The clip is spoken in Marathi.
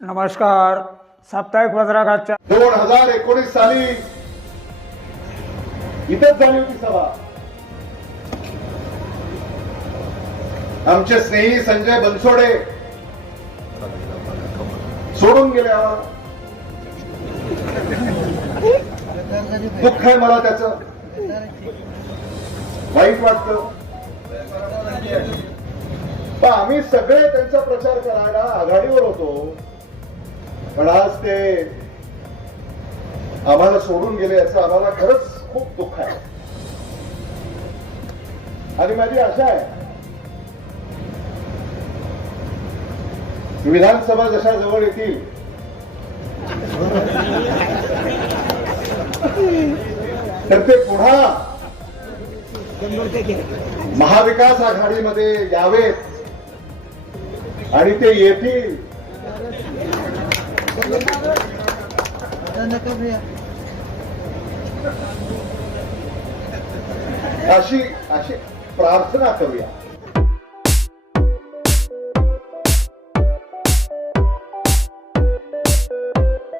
नमस्कार. साप्ताहिक पत्रकाच्या दोन हजार एकोणीस साली इथेच झाली होती सभा. आमचे स्नेही संजय बनसोडे सोडून गेले दुःख आहे मला त्याच. वाईट वाटत. आम्ही सगळे त्यांचा प्रचार करायला आघाडीवर होतो. पण आज ते आम्हाला सोडून गेले याचं आम्हाला खरंच खूप दुःख आहे. आणि माझी आशा आहे विधानसभा जशा जवळ येतील. तर ते पुन्हा महाविकास आघाडीमध्ये यावेत आणि ते येतील. अशी अशी प्रार्थना करूया.